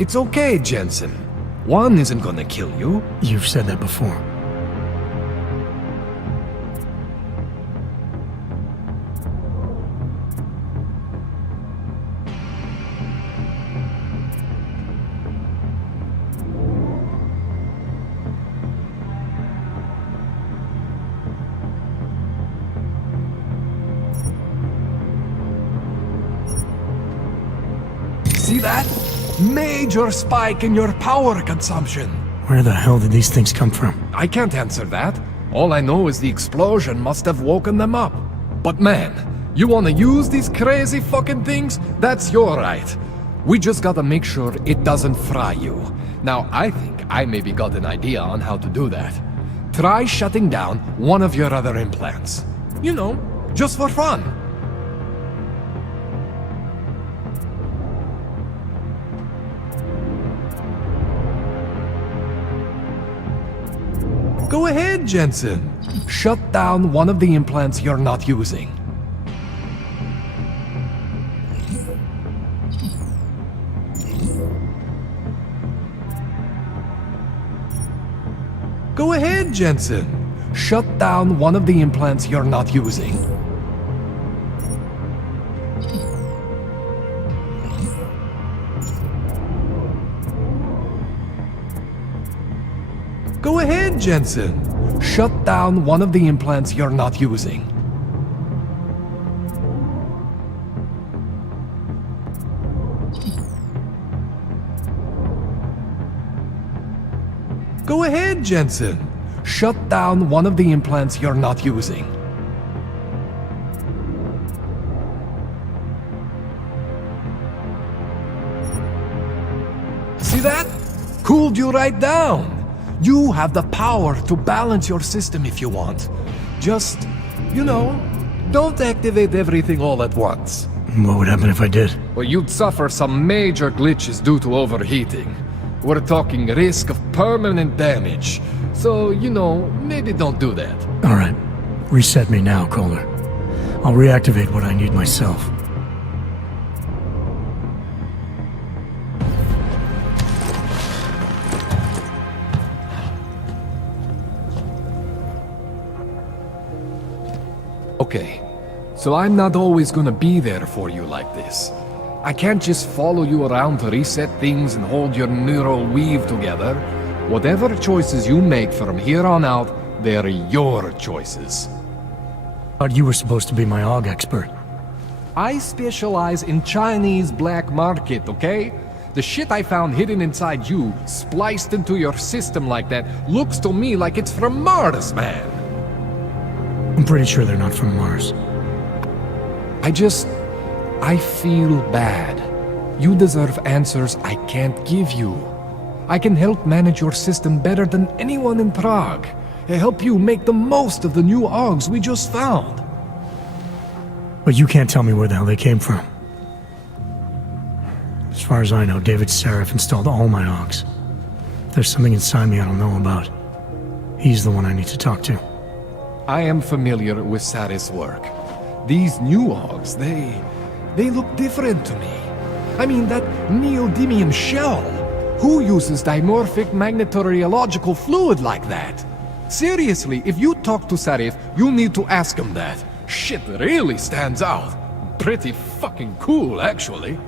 It's okay, Jensen. One isn't gonna kill you. You've said that before. See that? Major spike in your power consumption. Where the hell did these things come from? I can't answer that. All I know is the explosion must have woken them up. But man, you wanna use these crazy fucking things? That's your right. We just gotta make sure it doesn't fry you. Now, I think I maybe got an idea on how to do that. Try shutting down one of your other implants. You know, just for fun. Go ahead, Jensen. Shut down one of the implants you're not using. Go ahead, Jensen. Shut down one of the implants you're not using. Go ahead, Jensen. Shut down one of the implants you're not using. Go ahead, Jensen. Shut down one of the implants you're not using. See that? Cooled you right down. You have the power to balance your system if you want. Just, you know, don't activate everything all at once. What would happen if I did? Well, you'd suffer some major glitches due to overheating. We're talking risk of permanent damage. So, you know, maybe don't do that. All right. Reset me now, Kohler. I'll reactivate what I need myself. Okay, so I'm not always gonna be there for you like this. I can't just follow you around to reset things and hold your neural weave together. Whatever choices you make from here on out, they're your choices. Thought you were supposed to be my AUG expert. I specialize in Chinese black market, okay? The shit I found hidden inside you, spliced into your system like that, looks to me like it's from Mars, man. I'm pretty sure they're not from Mars. I feel bad. You deserve answers I can't give you. I can help manage your system better than anyone in Prague. I help you make the most of the new AUGs we just found. But you can't tell me where the hell they came from. As far as I know, David Seraph installed all my AUGs. If there's something inside me I don't know about, he's the one I need to talk to. I am familiar with Sarah's work. These new AUGs, they look different to me. I mean, that neodymium shell. Who uses dimorphic magnetorheological fluid like that? Seriously, if you talk to Sarif, you need to ask him that. Shit really stands out. Pretty fucking cool, actually.